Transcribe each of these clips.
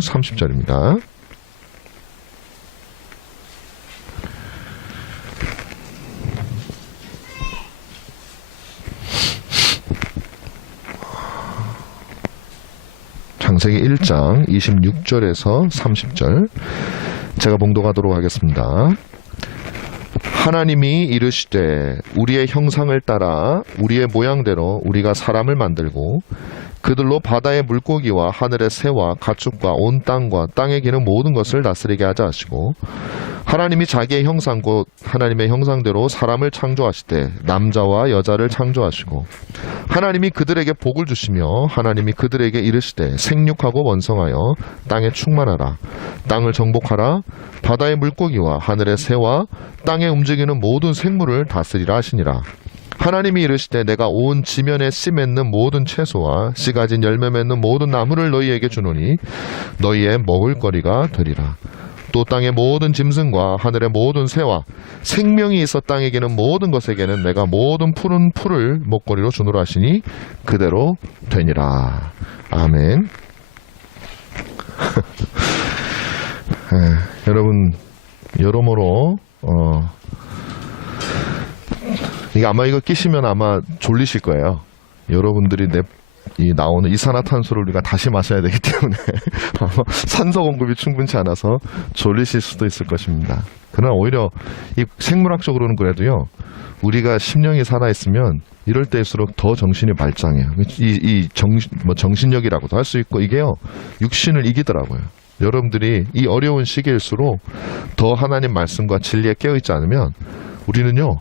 30절입니다. 창세기 1장 26절에서 30절 제가 봉독하도록 하겠습니다. 하나님이 이르시되 우리의 형상을 따라 우리의 모양대로 우리가 사람을 만들고 그들로 바다의 물고기와 하늘의 새와 가축과 온 땅과 땅에 기는 모든 것을 다스리게 하자 하시고 하나님이 자기의 형상 곧 하나님의 형상대로 사람을 창조하시되 남자와 여자를 창조하시고 하나님이 그들에게 복을 주시며 하나님이 그들에게 이르시되 생육하고 번성하여 땅에 충만하라 땅을 정복하라 바다의 물고기와 하늘의 새와 땅에 움직이는 모든 생물을 다스리라 하시니라. 하나님이 이르시되 내가 온 지면에 씨 맺는 모든 채소와 씨 가진 열매 맺는 모든 나무를 너희에게 주노니 너희의 먹을거리가 되리라. 또 땅의 모든 짐승과 하늘의 모든 새와 생명이 있어 땅에 기는 모든 것에게는 내가 모든 푸른 풀을 먹거리로 주노라 하시니 그대로 되니라. 아멘. 여러분 여러모로 이게 아마 이거 끼시면 아마 졸리실 거예요. 여러분들이 나오는 이산화탄소를 우리가 다시 마셔야 되기 때문에 산소 공급이 충분치 않아서 졸리실 수도 있을 것입니다. 그러나 오히려 이 생물학적으로는 그래도요, 우리가 심령이 살아있으면 이럴 때일수록 더 정신이 말짱해요. 정신력이라고도 할 수 있고 이게요, 육신을 이기더라고요. 여러분들이 이 어려운 시기일수록 더 하나님 말씀과 진리에 깨어있지 않으면 우리는요,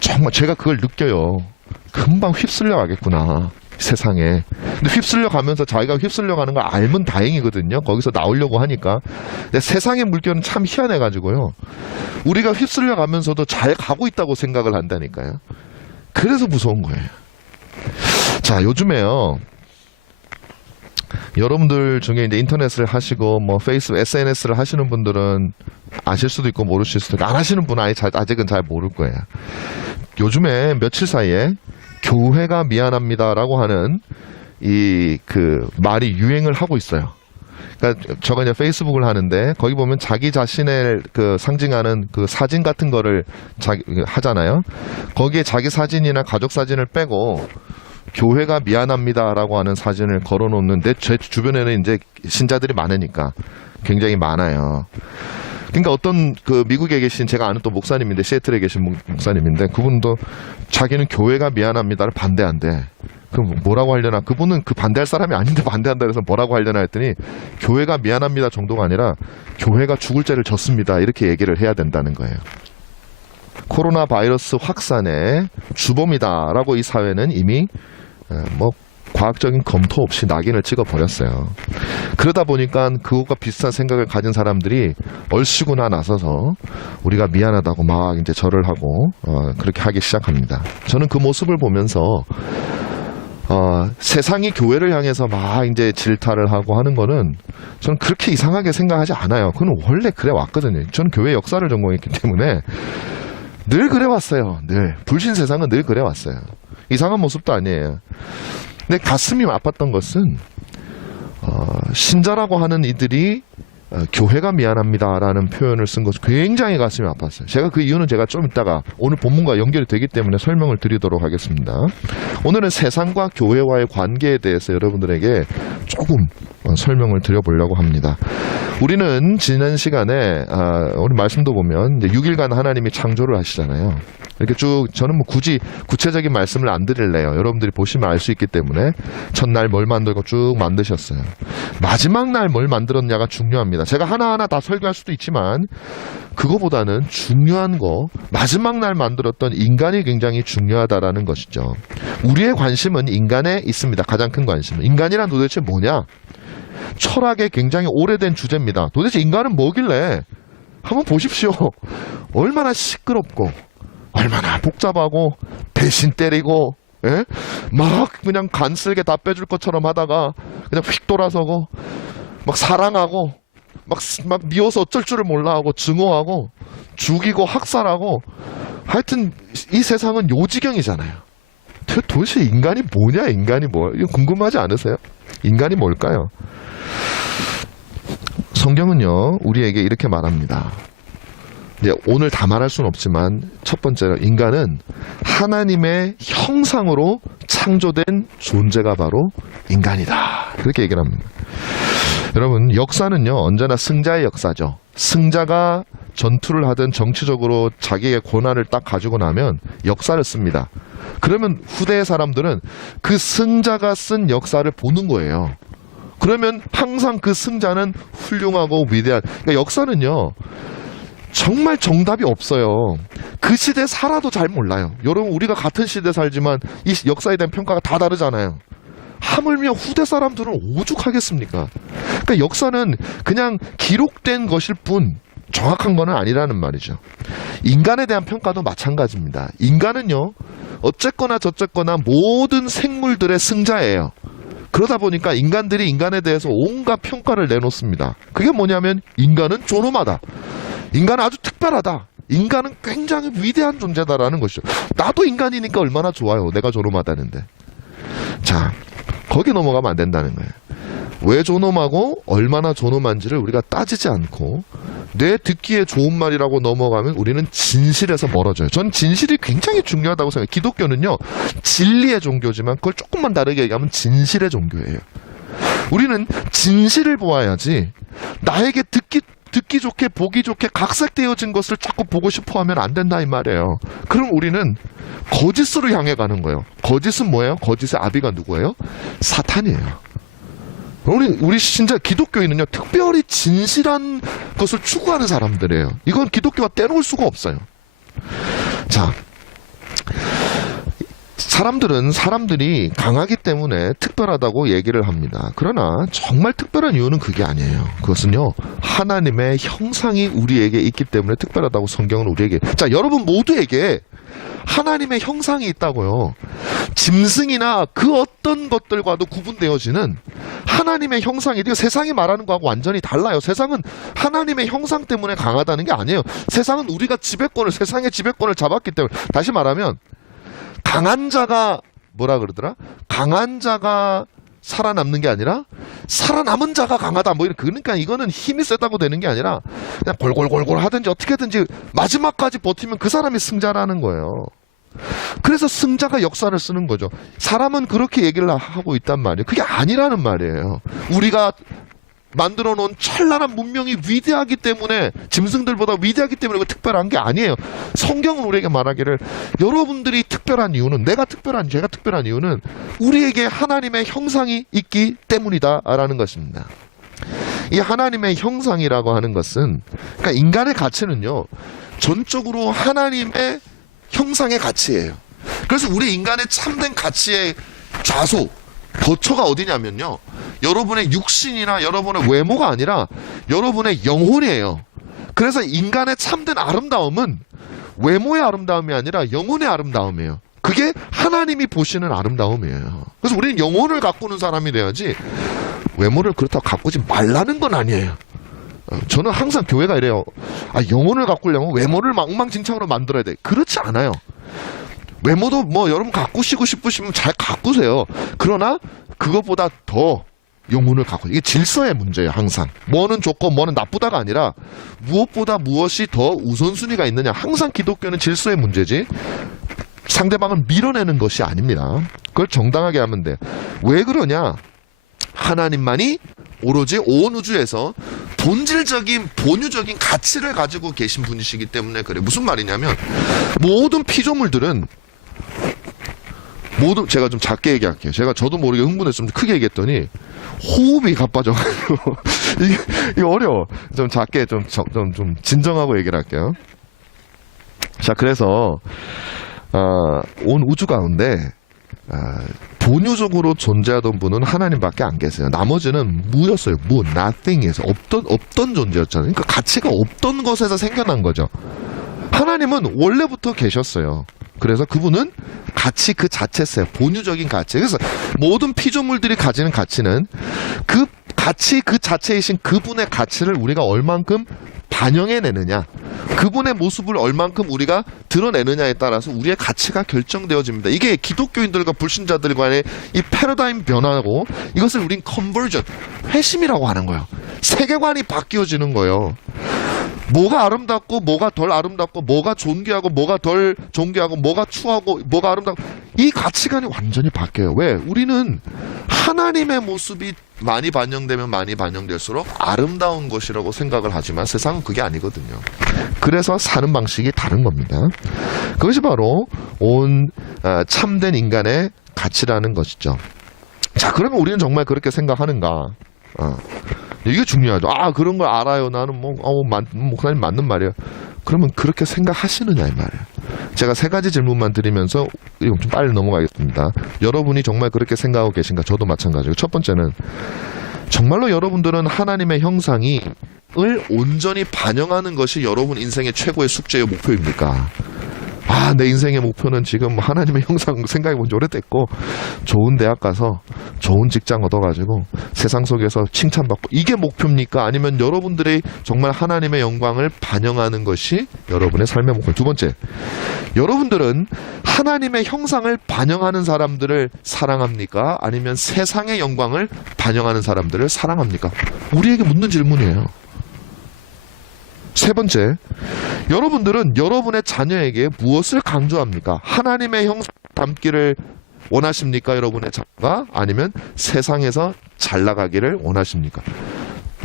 정말 제가 그걸 느껴요. 금방 휩쓸려 가겠구나. 세상에. 근데 휩쓸려 가면서 자기가 휩쓸려 가는 걸 알면 다행이거든요. 거기서 나오려고 하니까. 근데 세상의 물결은 참 희한해가지고요. 우리가 휩쓸려 가면서도 잘 가고 있다고 생각을 한다니까요. 그래서 무서운 거예요. 자, 요즘에요. 여러분들 중에 이제 인터넷을 하시고 뭐 페이스북, SNS를 하시는 분들은 아실 수도 있고 모르실 수도 있고, 안 하시는 분은 아직은 잘 모를 거예요. 요즘에 며칠 사이에 교회가 미안합니다라고 하는 말이 유행을 하고 있어요. 그러니까 저가 이제 페이스북을 하는데 거기 보면 자기 자신을 상징하는 사진 같은 거를 하잖아요. 거기에 자기 사진이나 가족 사진을 빼고 교회가 미안합니다라고 하는 사진을 걸어놓는데 제 주변에는 이제 신자들이 많으니까 굉장히 많아요. 그러니까 어떤 미국에 계신 제가 아는 또 목사님인데, 시애틀에 계신 목사님인데, 그분도 자기는 교회가 미안합니다를 반대한대. 그럼 뭐라고 하려나? 그분은 반대할 사람이 아닌데 반대한다 그래서 뭐라고 하려나 했더니 교회가 미안합니다 정도가 아니라 교회가 죽을 죄를 졌습니다 이렇게 얘기를 해야 된다는 거예요. 코로나 바이러스 확산의 주범이다라고 이 사회는 이미 과학적인 검토 없이 낙인을 찍어버렸어요. 그러다 보니까 그것과 비슷한 생각을 가진 사람들이 얼씨구나 나서서 우리가 미안하다고 막 이제 절을 하고 그렇게 하기 시작합니다. 저는 그 모습을 보면서 세상이 교회를 향해서 막 이제 질타를 하고 하는 거는 저는 그렇게 이상하게 생각하지 않아요. 그건 원래 그래 왔거든요. 저는 교회 역사를 전공했기 때문에 늘 그래 왔어요. 늘. 불신 세상은 늘 그래 왔어요. 이상한 모습도 아니에요. 근데 가슴이 아팠던 것은 신자라고 하는 이들이 교회가 미안합니다라는 표현을 쓴 것이 굉장히 가슴이 아팠어요. 제가 그 이유는 제가 좀 이따가 오늘 본문과 연결이 되기 때문에 설명을 드리도록 하겠습니다. 오늘은 세상과 교회와의 관계에 대해서 여러분들에게 조금 설명을 드려보려고 합니다. 우리는 지난 시간에 우리 말씀도 보면 이제 6일간 하나님이 창조를 하시잖아요. 이렇게 쭉 저는 굳이 구체적인 말씀을 안 드릴래요. 여러분들이 보시면 알 수 있기 때문에 첫날 뭘 만들고 쭉 만드셨어요. 마지막 날 뭘 만들었냐가 중요합니다. 제가 하나하나 다 설교할 수도 있지만 그거보다는 중요한 거, 마지막 날 만들었던 인간이 굉장히 중요하다라는 것이죠. 우리의 관심은 인간에 있습니다. 가장 큰 관심은. 인간이란 도대체 뭐냐? 철학의 굉장히 오래된 주제입니다. 도대체 인간은 뭐길래? 한번 보십시오. 얼마나 시끄럽고 얼마나 복잡하고 대신 때리고 막 그냥 간쓸게 다 빼줄 것처럼 하다가 그냥 휙 돌아서고 막 사랑하고 막 미워서 어쩔 줄을 몰라 하고 증오하고 죽이고 학살하고 하여튼 이 세상은 요지경이잖아요. 도대체 인간이 뭐냐? 인간이 뭐야? 이거 궁금하지 않으세요? 인간이 뭘까요? 성경은요, 우리에게 이렇게 말합니다. 이제 오늘 다 말할 수는 없지만 첫 번째로 인간은 하나님의 형상으로 창조된 존재가 바로 인간이다. 그렇게 얘기를 합니다. 여러분, 역사는요 언제나 승자의 역사죠. 승자가 전투를 하든 정치적으로 자기의 권한을 딱 가지고 나면 역사를 씁니다. 그러면 후대의 사람들은 그 승자가 쓴 역사를 보는 거예요. 그러면 항상 그 승자는 훌륭하고 위대한, 그러니까 역사는요 정말 정답이 없어요. 그 시대에 살아도 잘 몰라요. 여러분, 우리가 같은 시대에 살지만 이 역사에 대한 평가가 다 다르잖아요. 하물며 후대 사람들은 오죽하겠습니까? 그러니까 역사는 그냥 기록된 것일 뿐 정확한 건 아니라는 말이죠. 인간에 대한 평가도 마찬가지입니다. 인간은요 어쨌거나 저쨌거나 모든 생물들의 승자예요. 그러다 보니까 인간들이 인간에 대해서 온갖 평가를 내놓습니다. 그게 뭐냐면 인간은 존엄하다. 인간은 아주 특별하다. 인간은 굉장히 위대한 존재다라는 것이죠. 나도 인간이니까 얼마나 좋아요. 내가 존엄하다는데. 자, 거기 넘어가면 안 된다는 거예요. 왜 존엄하고 얼마나 존엄한지를 우리가 따지지 않고 내 듣기에 좋은 말이라고 넘어가면 우리는 진실에서 멀어져요. 전 진실이 굉장히 중요하다고 생각해요. 기독교는요 진리의 종교지만 그걸 조금만 다르게 얘기하면 진실의 종교예요. 우리는 진실을 보아야지 나에게 듣기 좋게 보기 좋게 각색되어진 것을 자꾸 보고 싶어 하면 안 된다 이 말이에요. 그럼 우리는 거짓으로 향해 가는 거예요. 거짓은 뭐예요? 거짓의 아비가 누구예요? 사탄이에요. 우리 진짜 기독교인은요 특별히 진실한 것을 추구하는 사람들이에요. 이건 기독교가 떼놓을 수가 없어요. 자, 사람들이 강하기 때문에 특별하다고 얘기를 합니다. 그러나 정말 특별한 이유는 그게 아니에요. 그것은요 하나님의 형상이 우리에게 있기 때문에 특별하다고 성경은 우리에게, 자 여러분 모두에게 하나님의 형상이 있다고요. 짐승이나 그 어떤 것들과도 구분되어지는 하나님의 형상이, 이거 세상이 말하는 거하고 완전히 달라요. 세상은 하나님의 형상 때문에 강하다는 게 아니에요. 세상은 우리가 세상의 지배권을 잡았기 때문에, 다시 말하면 강한 자가 뭐라 그러더라? 강한 자가 살아남는 게 아니라 살아남은 자가 강하다. 뭐 이렇게, 그러니까 이거는 힘이 세다고 되는 게 아니라 그냥 골골골골 하든지 어떻게든지 마지막까지 버티면 그 사람이 승자라는 거예요. 그래서 승자가 역사를 쓰는 거죠. 사람은 그렇게 얘기를 하고 있단 말이에요. 그게 아니라는 말이에요. 우리가 만들어 놓은 찬란한 문명이 위대하기 때문에, 짐승들보다 위대하기 때문에 그 특별한 게 아니에요. 성경은 우리에게 말하기를 여러분들이 특별한 이유는, 제가 특별한 이유는 우리에게 하나님의 형상이 있기 때문이다라는 것입니다. 이 하나님의 형상이라고 하는 것은, 그러니까 인간의 가치는요 전적으로 하나님의 형상의 가치예요. 그래서 우리 인간의 참된 가치의 좌소, 거처가 어디냐면요 여러분의 육신이나 여러분의 외모가 아니라 여러분의 영혼이에요. 그래서 인간의 참된 아름다움은 외모의 아름다움이 아니라 영혼의 아름다움이에요. 그게 하나님이 보시는 아름다움이에요. 그래서 우리는 영혼을 가꾸는 사람이 돼야지 외모를 그렇다고 가꾸지 말라는 건 아니에요. 저는 항상 교회가 이래요. 영혼을 가꾸려면 외모를 막 엉망진창으로 만들어야 돼. 그렇지 않아요. 외모도 뭐 여러분 가꾸시고 싶으시면 잘 가꾸세요. 그러나 그것보다 더 영혼을 가꾸세요. 이게 질서의 문제예요. 항상 뭐는 좋고 뭐는 나쁘다가 아니라 무엇보다 무엇이 더 우선순위가 있느냐. 항상 기독교는 질서의 문제지 상대방을 밀어내는 것이 아닙니다. 그걸 정당하게 하면 돼. 왜 그러냐? 하나님만이 오로지 온 우주에서 본질적인 본유적인 가치를 가지고 계신 분이시기 때문에 그래. 무슨 말이냐면 모든 피조물들은 제가 좀 작게 얘기할게요. 저도 모르게 흥분했으면 크게 얘기했더니 호흡이 가빠져가지고 이게 어려워. 좀 작게 좀 진정하고 얘기를 할게요. 자, 그래서 온 우주 가운데 본유적으로 존재하던 분은 하나님밖에 안 계세요. 나머지는 무였어요. nothing에서 없던 존재였잖아요. 그러니까 가치가 없던 것에서 생겨난 거죠. 하나님은 원래부터 계셨어요. 그래서 그분은 가치 그 자체였어요. 본유적인 가치. 그래서 모든 피조물들이 가지는 가치는 그 가치 그 자체이신 그분의 가치를 우리가 얼만큼 반영해내느냐, 그분의 모습을 얼만큼 우리가 드러내느냐에 따라서 우리의 가치가 결정되어집니다. 이게 기독교인들과 불신자들 간의 이 패러다임 변화고, 이것을 우린 컨버전, 회심이라고 하는 거예요. 세계관이 바뀌어지는 거예요. 뭐가 아름답고 뭐가 덜 아름답고, 뭐가 존귀하고 뭐가 덜 존귀하고, 뭐가 추하고 뭐가 아름답고, 이 가치관이 완전히 바뀌어요. 왜? 우리는 하나님의 모습이 많이 반영되면 많이 반영될수록 아름다운 것이라고 생각을 하지만 세상은 그게 아니거든요. 그래서 사는 방식이 다른 겁니다. 그것이 바로 참된 인간의 가치라는 것이죠. 자, 그러면 우리는 정말 그렇게 생각하는가? 이게 중요하죠. 그런 걸 알아요. 나는 목사님 맞는 말이에요. 그러면 그렇게 생각하시느냐 이 말이에요. 제가 3가지 질문만 드리면서 좀 빨리 넘어가겠습니다. 여러분이 정말 그렇게 생각하고 계신가? 저도 마찬가지고, 첫 번째는 정말로 여러분들은 하나님의 형상을 온전히 반영하는 것이 여러분 인생의 최고의 숙제요 목표입니까? 내 인생의 목표는 지금 하나님의 형상 생각해 본 지 오래됐고, 좋은 대학 가서 좋은 직장 얻어가지고 세상 속에서 칭찬받고, 이게 목표입니까? 아니면 여러분들이 정말 하나님의 영광을 반영하는 것이 여러분의 삶의 목표? 두 번째, 여러분들은 하나님의 형상을 반영하는 사람들을 사랑합니까? 아니면 세상의 영광을 반영하는 사람들을 사랑합니까? 우리에게 묻는 질문이에요. 세 번째, 여러분들은 여러분의 자녀에게 무엇을 강조합니까? 하나님의 형상 닮기를 원하십니까? 여러분의 자녀가? 아니면 세상에서 잘 나가기를 원하십니까?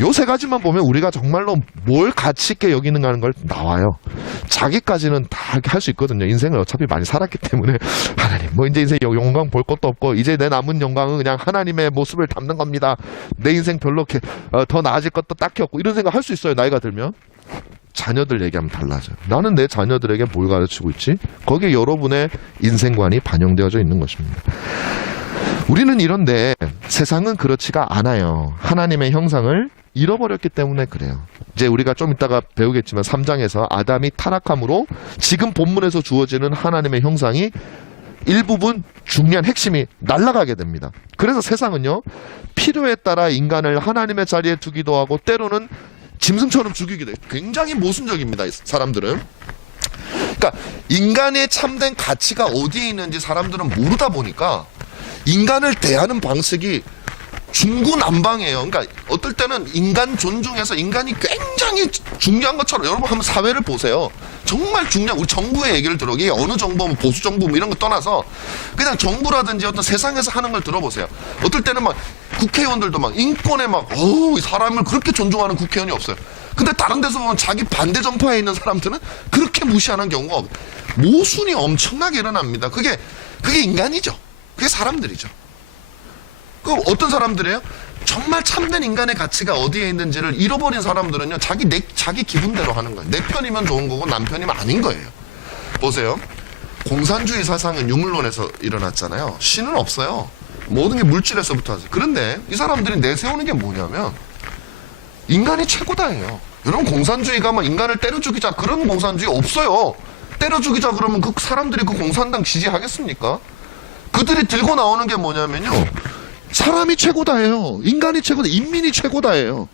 요 3가지만 보면 우리가 정말로 뭘 가치 있게 여기는가 하는 걸 나와요. 자기까지는 다 할 수 있거든요. 인생을 어차피 많이 살았기 때문에, 하나님 이제 인생 영광 볼 것도 없고, 이제 내 남은 영광은 그냥 하나님의 모습을 담는 겁니다. 내 인생 별로 더 나아질 것도 딱히 없고, 이런 생각 할 수 있어요. 나이가 들면. 자녀들 얘기하면 달라져요. 나는 내 자녀들에게 뭘 가르치고 있지? 거기에 여러분의 인생관이 반영되어져 있는 것입니다. 우리는 이런데 세상은 그렇지가 않아요. 하나님의 형상을 잃어버렸기 때문에 그래요. 이제 우리가 좀 이따가 배우겠지만 3장에서 아담이 타락함으로 지금 본문에서 주어지는 하나님의 형상이 일부분 중요한 핵심이 날아가게 됩니다. 그래서 세상은요, 필요에 따라 인간을 하나님의 자리에 두기도 하고, 때로는 짐승처럼 죽이기도 해요. 굉장히 모순적입니다, 사람들은. 그러니까 인간의 참된 가치가 어디에 있는지 사람들은 모르다 보니까 인간을 대하는 방식이 중구난방이에요. 그러니까 어떨 때는 인간 존중해서 인간이 굉장히 중요한 것처럼, 여러분 한번 사회를 보세요. 정말 중요한, 우리 정부의 얘기를 들어. 이게 어느 정부, 보수 정부 이런 거 떠나서 그냥 정부라든지 어떤 세상에서 하는 걸 들어보세요. 어떨 때는 막 국회의원들도 막 인권에 사람을 그렇게 존중하는 국회의원이 없어요. 근데 다른 데서 보면 자기 반대 정파에 있는 사람들은 그렇게 무시하는 경우가 모순이 엄청나게 일어납니다. 그게 인간이죠. 그게 사람들이죠. 어떤 사람들이에요? 정말 참된 인간의 가치가 어디에 있는지를 잃어버린 사람들은요, 자기 기분대로 하는 거예요. 내 편이면 좋은 거고 남 편이면 아닌 거예요. 보세요. 공산주의 사상은 유물론에서 일어났잖아요. 신은 없어요. 모든 게 물질에서부터 하죠. 그런데 이 사람들이 내세우는 게 뭐냐면 인간이 최고다예요. 여러분, 공산주의가 인간을 때려 죽이자, 그런 공산주의 없어요. 때려 죽이자 그러면 그 사람들이 그 공산당 지지하겠습니까? 그들이 들고 나오는 게 뭐냐면요, 사람이 최고다예요. 인간이 최고다. 인민이 최고다예요.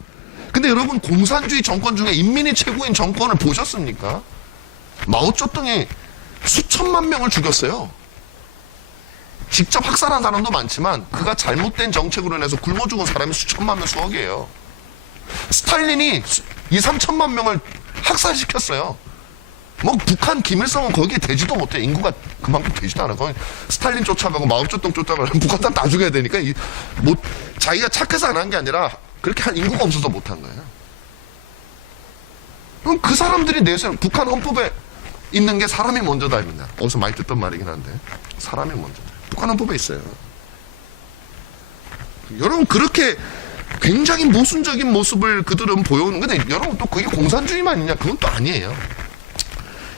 근데 여러분, 공산주의 정권 중에 인민이 최고인 정권을 보셨습니까? 마오쩌둥이 수천만 명을 죽였어요. 직접 학살한 사람도 많지만 그가 잘못된 정책으로 인해서 굶어 죽은 사람이 수천만 명, 수억이에요. 스탈린이 2~3천만 명을 학살시켰어요. 북한 김일성은 거기에 되지도 못해. 인구가 그만큼 되지도 않아. 거기 스탈린 쫓아가고 마오쩌둥 쫓아가고 북한 다 죽여야 되니까 자기가 착해서 안 한 게 아니라 그렇게 한 인구가 없어서 못한 거예요. 그럼 그 사람들이 내세운 북한 헌법에 있는 게 사람이 먼저다입니다. 어디서 많이 듣던 말이긴 한데, 사람이 먼저다. 북한 헌법에 있어요. 여러분, 그렇게 굉장히 모순적인 모습을 그들은 보여오는. 근데 여러분, 또 그게 공산주의만이냐? 그건 또 아니에요.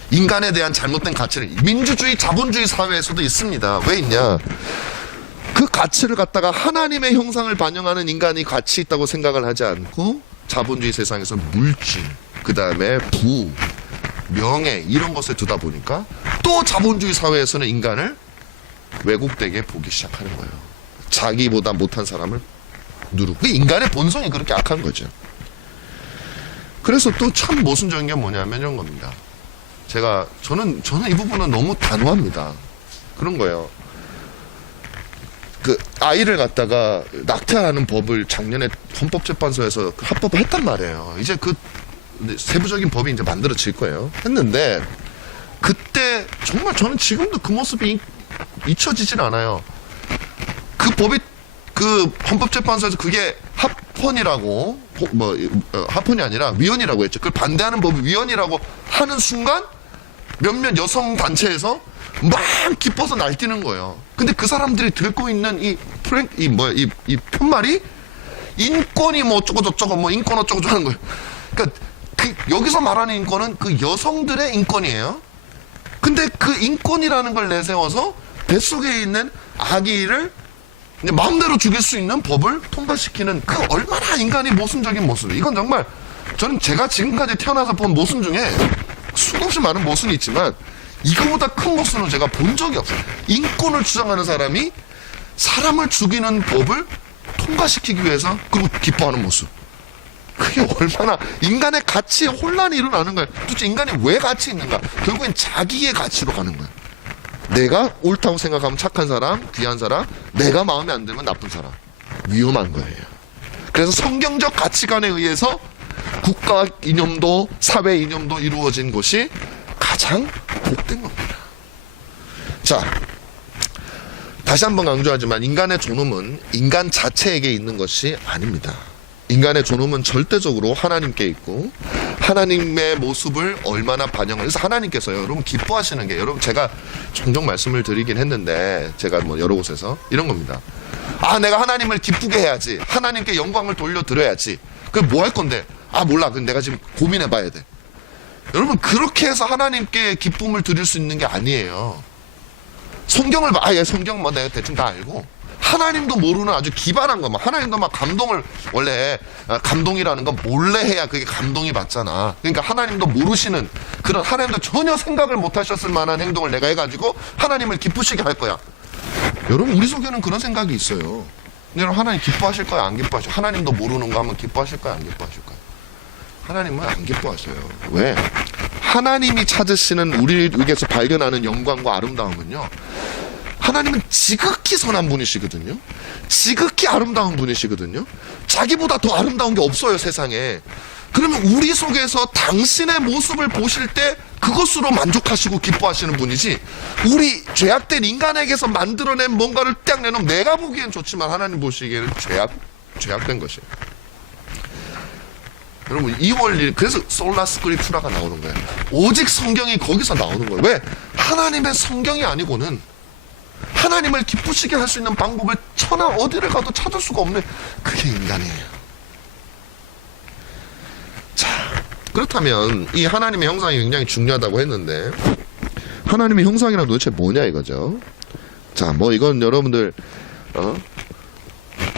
인간에 대한 잘못된 가치를 민주주의, 자본주의 사회에서도 있습니다. 왜 있냐? 그 가치를 갖다가 하나님의 형상을 반영하는 인간이 가치 있다고 생각을 하지 않고, 자본주의 세상에서 물질, 그 다음에 부, 명예, 이런 것에 두다 보니까 또 자본주의 사회에서는 인간을 왜곡되게 보기 시작하는 거예요. 자기보다 못한 사람을 누르고. 인간의 본성이 그렇게 악한 거죠. 그래서 또 참 모순적인 게 뭐냐면 이런 겁니다. 저는 이 부분은 너무 단호합니다. 그런 거예요. 그 아이를 갖다가 낙태하는 법을 작년에 헌법재판소에서 합법을 했단 말이에요. 이제 그 세부적인 법이 이제 만들어질 거예요. 했는데 그때 정말 저는 지금도 그 모습이 잊혀지질 않아요. 그 법이 그 헌법재판소에서 그게 합헌이라고 합헌이 아니라 위헌이라고 했죠. 그걸 반대하는 법이 위헌이라고 하는 순간 몇몇 여성 단체에서 막 기뻐서 날뛰는 거예요. 근데 그 사람들이 들고 있는 이 편말이 인권이 뭐 어쩌고 저쩌고 뭐 인권 어쩌고 저쩌고 하는 거예요. 그러니까 여기서 말하는 인권은 그 여성들의 인권이에요. 근데 그 인권이라는 걸 내세워서 뱃속에 있는 아기를 이제 마음대로 죽일 수 있는 법을 통과시키는 그 얼마나 인간이 모순적인 모습. 이건 정말 저는 제가 지금까지 태어나서 본 모순 중에 수없이 많은 모순이 있지만 이거보다 큰 모순은 제가 본 적이 없어요. 인권을 주장하는 사람이 사람을 죽이는 법을 통과시키기 위해서 그리고 기뻐하는 모습. 그게 얼마나 인간의 가치에 혼란이 일어나는 거예요. 도대체 인간이 왜 가치 있는가? 결국엔 자기의 가치로 가는 거예요. 내가 옳다고 생각하면 착한 사람, 귀한 사람, 내가 마음에 안 들면 나쁜 사람. 위험한 거예요. 그래서 성경적 가치관에 의해서 국가 이념도 사회 이념도 이루어진 것이 가장 복된 겁니다. 자, 다시 한번 강조하지만 인간의 존엄은 인간 자체에게 있는 것이 아닙니다. 인간의 존엄은 절대적으로 하나님께 있고 하나님의 모습을 얼마나 반영을 해서 하나님께서요, 여러분 기뻐하시는 게, 여러분 제가 종종 말씀을 드리긴 했는데 제가 뭐 여러 곳에서 이런 겁니다. 아, 내가 하나님을 기쁘게 해야지, 하나님께 영광을 돌려드려야지. 그럼 뭐 할 건데? 아, 몰라. 그럼 내가 지금 고민해 봐야 돼. 여러분 그렇게 해서 하나님께 기쁨을 드릴 수 있는 게 아니에요. 성경을 성경 뭐 내가 대충 다 알고 하나님도 모르는 아주 기발한 거, 막 하나님도 막 감동을, 원래 감동이라는 건 몰래 해야 그게 감동이 받잖아. 그러니까 하나님도 모르시는 그런, 하나님도 전혀 생각을 못 하셨을 만한 행동을 내가 해가지고 하나님을 기쁘시게 할 거야. 여러분 우리 속에는 그런 생각이 있어요. 여러분 하나님 기뻐하실 거야, 안 기뻐하실 거야? 하나님도 모르는 거 하면 기뻐하실 거야, 안 기뻐하실 거야? 하나님은 안 기뻐하셔요. 왜? 하나님이 찾으시는 우리에게서 발견하는 영광과 아름다움은요, 하나님은 지극히 선한 분이시거든요. 지극히 아름다운 분이시거든요. 자기보다 더 아름다운 게 없어요, 세상에. 그러면 우리 속에서 당신의 모습을 보실 때 그것으로 만족하시고 기뻐하시는 분이지, 우리 죄악된 인간에게서 만들어낸 뭔가를 딱 내놓으면 내가 보기엔 좋지만 하나님 보시기에는 죄악된 것이에요. 여러분 이 원리, 그래서 솔라 스크립투라가 나오는 거예요. 오직 성경이 거기서 나오는 거예요. 왜? 하나님의 성경이 아니고는 하나님을 기쁘시게 할 수 있는 방법을 천하 어디를 가도 찾을 수가 없는, 그게 인간이에요. 자, 그렇다면 이 하나님의 형상이 굉장히 중요하다고 했는데 하나님의 형상이란 도대체 뭐냐 이거죠. 자, 뭐 이건 여러분들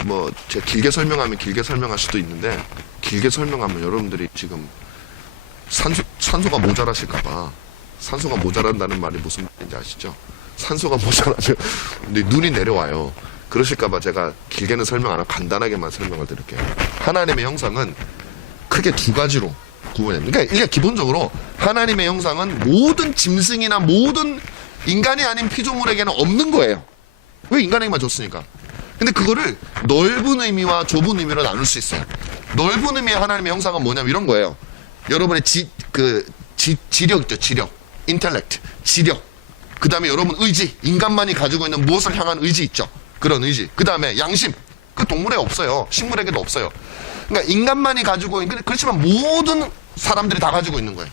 뭐 제가 길게 설명하면 길게 설명할 수도 있는데, 길게 설명하면 여러분들이 지금 산소가 모자라실까봐, 산소가 모자란다는 말이 무슨 말인지 아시죠? 산소가 모자라면 눈이 내려와요. 그러실까봐 제가 길게는 설명 안 하고 간단하게만 설명을 드릴게요. 하나님의 형상은 크게 두 가지로 구분합니다. 그러니까 이게 기본적으로 하나님의 형상은 모든 짐승이나 모든 인간이 아닌 피조물에게는 없는 거예요. 왜? 인간에게만 줬으니까. 근데 그거를 넓은 의미와 좁은 의미로 나눌 수 있어요. 넓은 의미의 하나님의 형상은 뭐냐면 이런 거예요. 여러분의 지력 있죠, 지력, 인텔렉트, 지력. 그 다음에 여러분 의지, 인간만이 가지고 있는 무엇을 향한 의지 있죠. 그런 의지. 그 다음에 양심. 그 동물에 없어요. 식물에게도 없어요. 그러니까 인간만이 가지고 있는, 그렇지만 모든 사람들이 다 가지고 있는 거예요.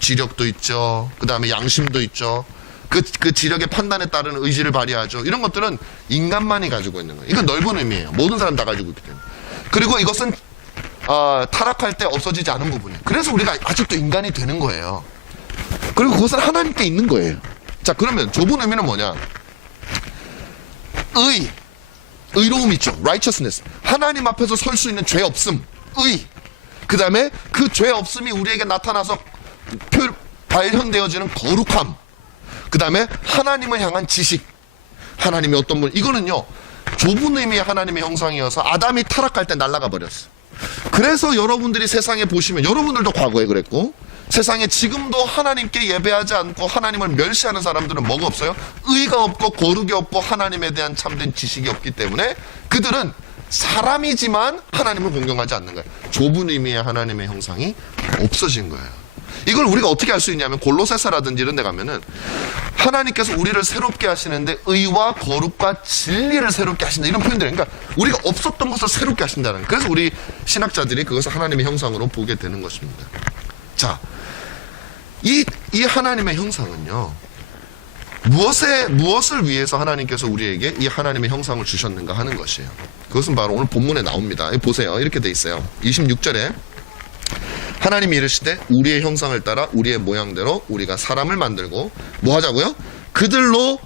지력도 있죠. 그 다음에 양심도 있죠. 그 지력의 판단에 따른 의지를 발휘하죠. 이런 것들은 인간만이 가지고 있는 거예요. 이건 넓은 의미예요. 모든 사람 다 가지고 있기 때문에. 그리고 이것은 타락할 때 없어지지 않은 부분이에요. 그래서 우리가 아직도 인간이 되는 거예요. 그리고 그것은 하나님께 있는 거예요. 자, 그러면 좁은 의미는 뭐냐? 의로움 있죠. righteousness. 하나님 앞에서 설 수 있는 죄 없음. 그 다음에 그 죄 없음이 우리에게 나타나서 발현되어지는 거룩함. 그 다음에 하나님을 향한 지식. 하나님이 어떤 분, 이거는요 좁은 의미의 하나님의 형상이어서 아담이 타락할 때 날아가 버렸어. 그래서 여러분들이 세상에 보시면 여러분들도 과거에 그랬고 세상에 지금도 하나님께 예배하지 않고 하나님을 멸시하는 사람들은 뭐가 없어요? 의가 없고 거룩이 없고 하나님에 대한 참된 지식이 없기 때문에 그들은 사람이지만 하나님을 공경하지 않는 거예요. 좁은 의미의 하나님의 형상이 없어진 거예요. 이걸 우리가 어떻게 알 수 있냐면 골로새서라든지 이런 데 가면은 하나님께서 우리를 새롭게 하시는데 의와 거룩과 진리를 새롭게 하신다 이런 표현들이 그러니까 우리가 없었던 것을 새롭게 하신다는 거예요. 그래서 우리 신학자들이 그것을 하나님의 형상으로 보게 되는 것입니다. 자, 이 하나님의 형상은요 무엇을 위해서 하나님께서 우리에게 이 하나님의 형상을 주셨는가 하는 것이에요. 그것은 바로 오늘 본문에 나옵니다. 보세요. 이렇게 돼 있어요. 26절에 하나님이 이르시되 우리의 형상을 따라 우리의 모양대로 우리가 사람을 만들고 뭐 하자고요? 그들로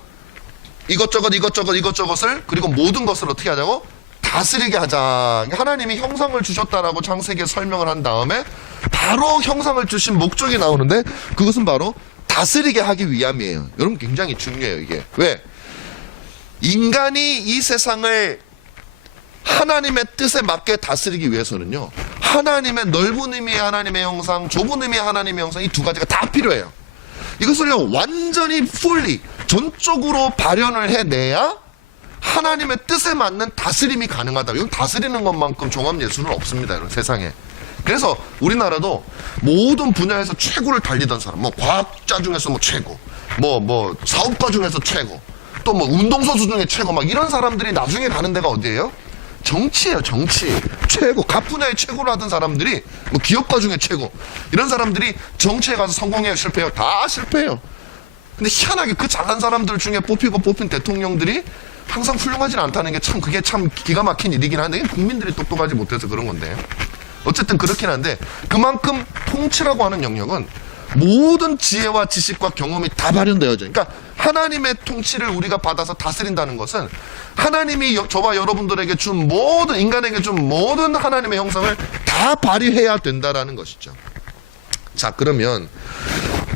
이것저것을 그리고 모든 것을 어떻게 하자고? 다스리게 하자. 하나님이 형상을 주셨다라고 창세기에 설명을 한 다음에 바로 형상을 주신 목적이 나오는데 그것은 바로 다스리게 하기 위함이에요. 여러분 굉장히 중요해요 이게. 왜? 인간이 이 세상을 하나님의 뜻에 맞게 다스리기 위해서는요 하나님의 넓은 의미의 하나님의 형상, 좁은 의미의 하나님의 형상 이 두 가지가 다 필요해요. 이것을요 완전히 fully 전적으로 발현을 해내야 하나님의 뜻에 맞는 다스림이 가능하다. 이건 다스리는 것만큼 종합예술은 없습니다 여러분 세상에. 그래서 우리나라도 모든 분야에서 최고를 달리던 사람, 뭐 과학자 중에서 뭐 최고, 뭐 사업가 중에서 최고, 또 뭐 운동선수 중에 최고, 막 이런 사람들이 나중에 가는 데가 어디예요? 정치예요, 정치. 최고, 각 분야의 최고를 하던 사람들이 뭐 기업가 중에 최고, 이런 사람들이 정치에 가서 성공해요, 실패해요? 다 실패해요. 근데 희한하게 그 잘난 사람들 중에 뽑힌 대통령들이 항상 훌륭하진 않다는 게 참 그게 참 기가 막힌 일이긴 한데 국민들이 똑똑하지 못해서 그런 건데 어쨌든 그렇긴 한데 그만큼 통치라고 하는 영역은 모든 지혜와 지식과 경험이 다 발현되어져. 그러니까 하나님의 통치를 우리가 받아서 다스린다는 것은 하나님이 저와 여러분들에게 준 모든 인간에게 준 모든 하나님의 형상을 다 발휘해야 된다라는 것이죠. 자, 그러면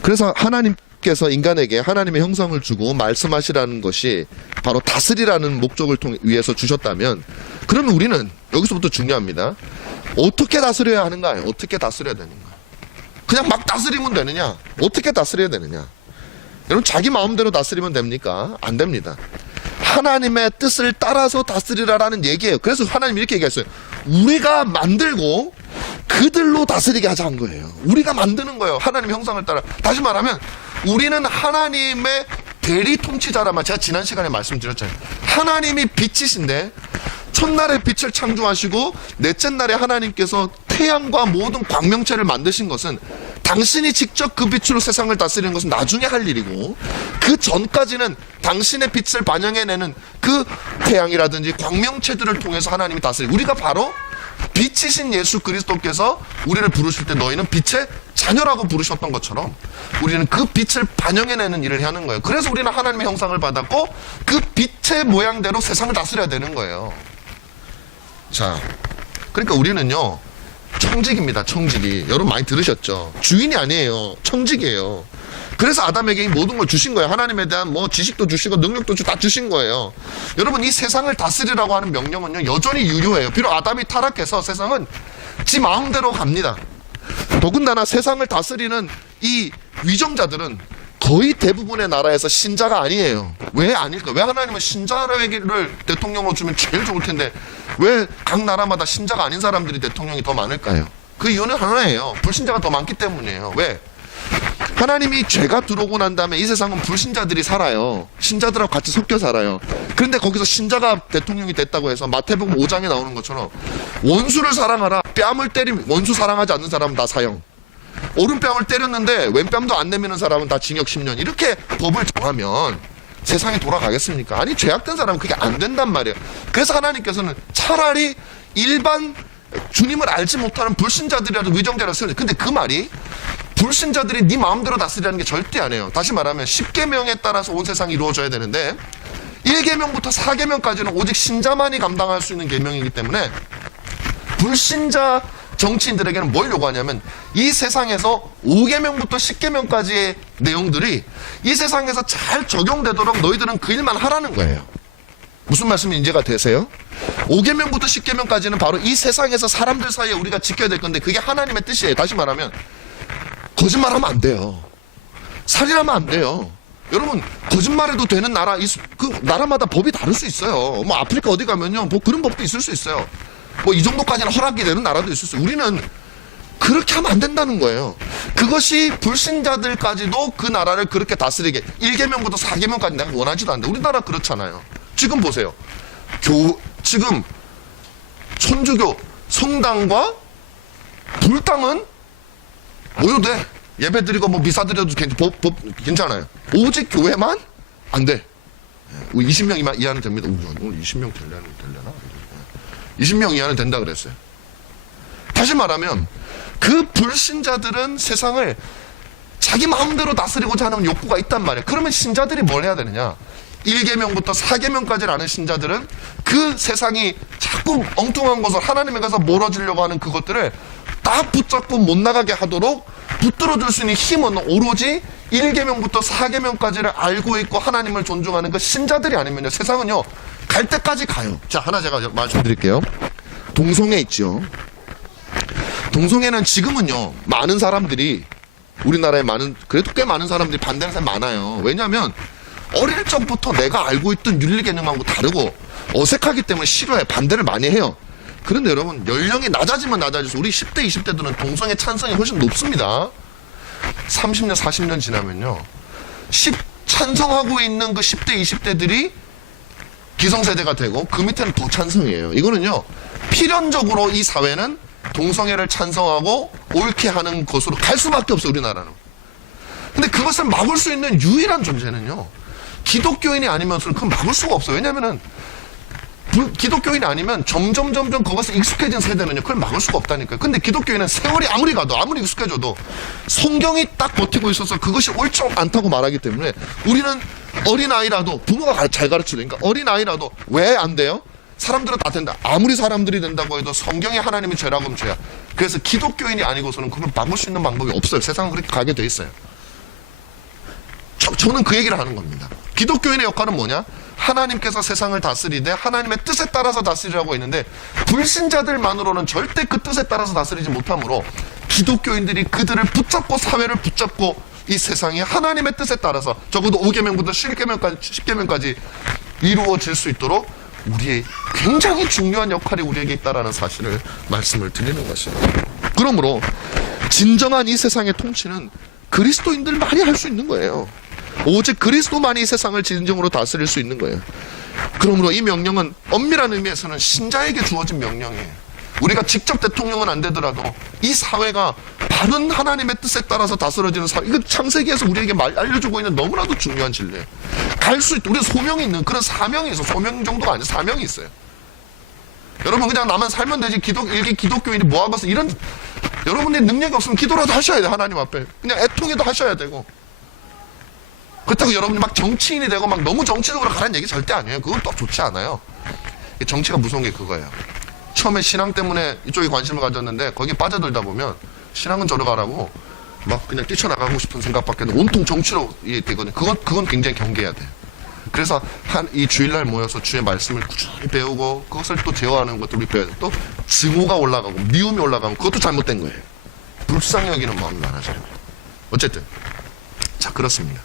그래서 하나님께서 인간에게 하나님의 형상을 주고 말씀하시라는 것이 바로 다스리라는 목적을 위해서 주셨다면 그러면 우리는 여기서부터 중요합니다. 어떻게 다스려야 하는가요? 어떻게 다스려야 되는가? 그냥 막 다스리면 되느냐? 어떻게 다스려야 되느냐? 여러분 자기 마음대로 다스리면 됩니까? 안 됩니다. 하나님의 뜻을 따라서 다스리라라는 얘기예요. 그래서 하나님이 이렇게 얘기했어요. 우리가 만들고 그들로 다스리게 하자 한 거예요. 우리가 만드는 거예요. 하나님 형상을 따라. 다시 말하면 우리는 하나님의 대리 통치자라면 제가 지난 시간에 말씀드렸잖아요. 하나님이 빛이신데 첫날에 빛을 창조하시고 넷째 날에 하나님께서 태양과 모든 광명체를 만드신 것은 당신이 직접 그 빛으로 세상을 다스리는 것은 나중에 할 일이고 그 전까지는 당신의 빛을 반영해내는 그 태양이라든지 광명체들을 통해서 하나님이 다스리고 우리가 바로 빛이신 예수 그리스도께서 우리를 부르실 때 너희는 빛의 자녀라고 부르셨던 것처럼 우리는 그 빛을 반영해내는 일을 하는 거예요. 그래서 우리는 하나님의 형상을 받았고 그 빛의 모양대로 세상을 다스려야 되는 거예요. 자, 그러니까 우리는요 청직입니다. 청직이. 여러분 많이 들으셨죠? 주인이 아니에요. 청직이에요. 그래서 아담에게 이 모든 걸 주신 거예요. 하나님에 대한 뭐 지식도 주시고 능력도 다 주신 거예요. 여러분 이 세상을 다스리라고 하는 명령은요 여전히 유효해요. 비록 아담이 타락해서 세상은 지 마음대로 갑니다. 더군다나 세상을 다스리는 이 위정자들은 거의 대부분의 나라에서 신자가 아니에요. 왜 아닐까? 왜 하나님은 신자를 대통령으로 주면 제일 좋을 텐데 왜 각 나라마다 신자가 아닌 사람들이 대통령이 더 많을까요? 그 이유는 하나예요. 불신자가 더 많기 때문이에요. 왜? 하나님이 죄가 들어오고 난 다음에 이 세상은 불신자들이 살아요. 신자들하고 같이 섞여 살아요. 그런데 거기서 신자가 대통령이 됐다고 해서 마태복음 5장에 나오는 것처럼 원수를 사랑하라. 뺨을 때리면 원수 사랑하지 않는 사람은 다 사형. 오른뺨을 때렸는데 왼뺨도 안 내미는 사람은 다 징역 10년. 이렇게 법을 정하면 세상이 돌아가겠습니까? 아니 죄악된 사람은 그게 안 된단 말이에요. 그래서 하나님께서는 차라리 일반 주님을 알지 못하는 불신자들이라도 위정자라도 세우죠. 근데 그 말이 불신자들이 네 마음대로 다스리라는 게 절대 아니에요. 다시 말하면 10계명에 따라서 온 세상이 이루어져야 되는데 1계명부터 4계명까지는 오직 신자만이 감당할 수 있는 계명이기 때문에 불신자 정치인들에게는 뭘 요구하냐면 이 세상에서 5계명부터 10계명까지의 내용들이 이 세상에서 잘 적용되도록 너희들은 그 일만 하라는 거예요. 무슨 말씀이 이해가 되세요? 5계명부터 10계명까지는 바로 이 세상에서 사람들 사이에 우리가 지켜야 될 건데 그게 하나님의 뜻이에요. 다시 말하면 거짓말하면 안 돼요. 살인하면 안 돼요. 여러분 거짓말해도 되는 나라, 그 나라마다 법이 다를 수 있어요. 뭐 아프리카 어디 가면요 뭐 그런 법도 있을 수 있어요. 뭐 이 정도까지는 허락이 되는 나라도 있을 수 있어요. 우리는 그렇게 하면 안 된다는 거예요. 그것이 불신자들까지도 그 나라를 그렇게 다스리게 1계명부터 4계명까지 내가 원하지도 않는데 우리나라 그렇잖아요. 지금 보세요. 지금 천주교 성당과 불당은 모여도 돼. 예배 드리고 뭐 미사 드려도 괜찮아요. 오직 교회만 안 돼. 20명 이하는 됩니다. 오늘 20명 되려나? 20명 이하는 된다 그랬어요. 다시 말하면 그 불신자들은 세상을 자기 마음대로 다스리고자 하는 욕구가 있단 말이에요. 그러면 신자들이 뭘 해야 되느냐? 1계명부터 4계명까지라는 신자들은 그 세상이 자꾸 엉뚱한 것을 하나님에 가서 멀어지려고 하는 그것들을 딱 붙잡고 못 나가게 하도록 붙들어줄 수 있는 힘은 오로지 1계명부터 4계명까지를 알고 있고 하나님을 존중하는 그 신자들이 아니면요 세상은요 갈 때까지 가요. 자, 하나 제가 말씀드릴게요. 동성애 있죠. 동성애는 지금은요 많은 사람들이 우리나라에 그래도 꽤 많은 사람들이 반대하는 사람이 많아요. 왜냐하면 어릴 적부터 내가 알고 있던 윤리 개념하고 다르고 어색하기 때문에 싫어해. 반대를 많이 해요. 그런데 여러분 연령이 낮아지면 낮아질수록 우리 10대 20대들은 동성애 찬성이 훨씬 높습니다. 30년 40년 지나면요 찬성하고 있는 그 10대 20대들이 기성세대가 되고 그 밑에는 더 찬성이에요. 이거는요 필연적으로 이 사회는 동성애를 찬성하고 옳게 하는 것으로 갈 수밖에 없어요. 우리나라는. 근데 그것을 막을 수 있는 유일한 존재는요 기독교인이 아니면서는 그건 막을 수가 없어요. 왜냐면은 기독교인이 아니면 점점 그것에 익숙해진 세대는요 그걸 막을 수가 없다니까요. 근데 기독교인은 세월이 아무리 가도 아무리 익숙해져도 성경이 딱 버티고 있어서 그것이 옳지 않다고 말하기 때문에 우리는 어린아이라도 부모가 잘 가르치니까 어린아이라도 왜 안 돼요? 사람들은 다 된다. 아무리 사람들이 된다고 해도 성경에 하나님이 죄라고 하면 죄야. 그래서 기독교인이 아니고서는 그걸 막을 수 있는 방법이 없어요. 세상은 그렇게 가게 돼 있어요. 저는 그 얘기를 하는 겁니다. 기독교인의 역할은 뭐냐? 하나님께서 세상을 다스리되 하나님의 뜻에 따라서 다스리라고 했는데 불신자들만으로는 절대 그 뜻에 따라서 다스리지 못하므로 기독교인들이 그들을 붙잡고 사회를 붙잡고 이 세상이 하나님의 뜻에 따라서 적어도 5계명부터 10계명까지 이루어질 수 있도록 우리의 굉장히 중요한 역할이 우리에게 있다는 사실을 말씀을 드리는 것이에요. 그러므로 진정한 이 세상의 통치는 그리스도인들만이 할 수 있는 거예요. 오직 그리스도만이 이 세상을 진정으로 다스릴 수 있는 거예요. 그러므로 이 명령은 엄밀한 의미에서는 신자에게 주어진 명령이에요. 우리가 직접 대통령은 안 되더라도 이 사회가 바른 하나님의 뜻에 따라서 다스려지는 사회, 이거 창세기에서 우리에게 알려주고 있는 너무나도 중요한 진리예요. 갈 수 있다. 우리 소명이 있는 그런 사명이 있어. 소명 정도가 아니라 사명이 있어요. 여러분 그냥 나만 살면 되지 기독교인이 뭐하겠어 이런 여러분의 능력이 없으면 기도라도 하셔야 돼요. 하나님 앞에 그냥 애통해도 하셔야 되고. 그렇다고 여러분이 막 정치인이 되고 막 너무 정치적으로 가라는 얘기 절대 아니에요. 그건 또 좋지 않아요. 정치가 무서운 게 그거예요. 처음에 신앙 때문에 이쪽에 관심을 가졌는데 거기에 빠져들다 보면 신앙은 저리 가라고 막 그냥 뛰쳐나가고 싶은 생각밖에 온통 정치로 되거든요. 그건 굉장히 경계해야 돼요. 그래서 이 주일날 모여서 주의 말씀을 꾸준히 배우고 그것을 또 제어하는 것도 우리 배워야 돼요. 또 증오가 올라가고 미움이 올라가면 그것도 잘못된 거예요. 불쌍히 여기는 마음이 많아져요. 어쨌든 자 그렇습니다.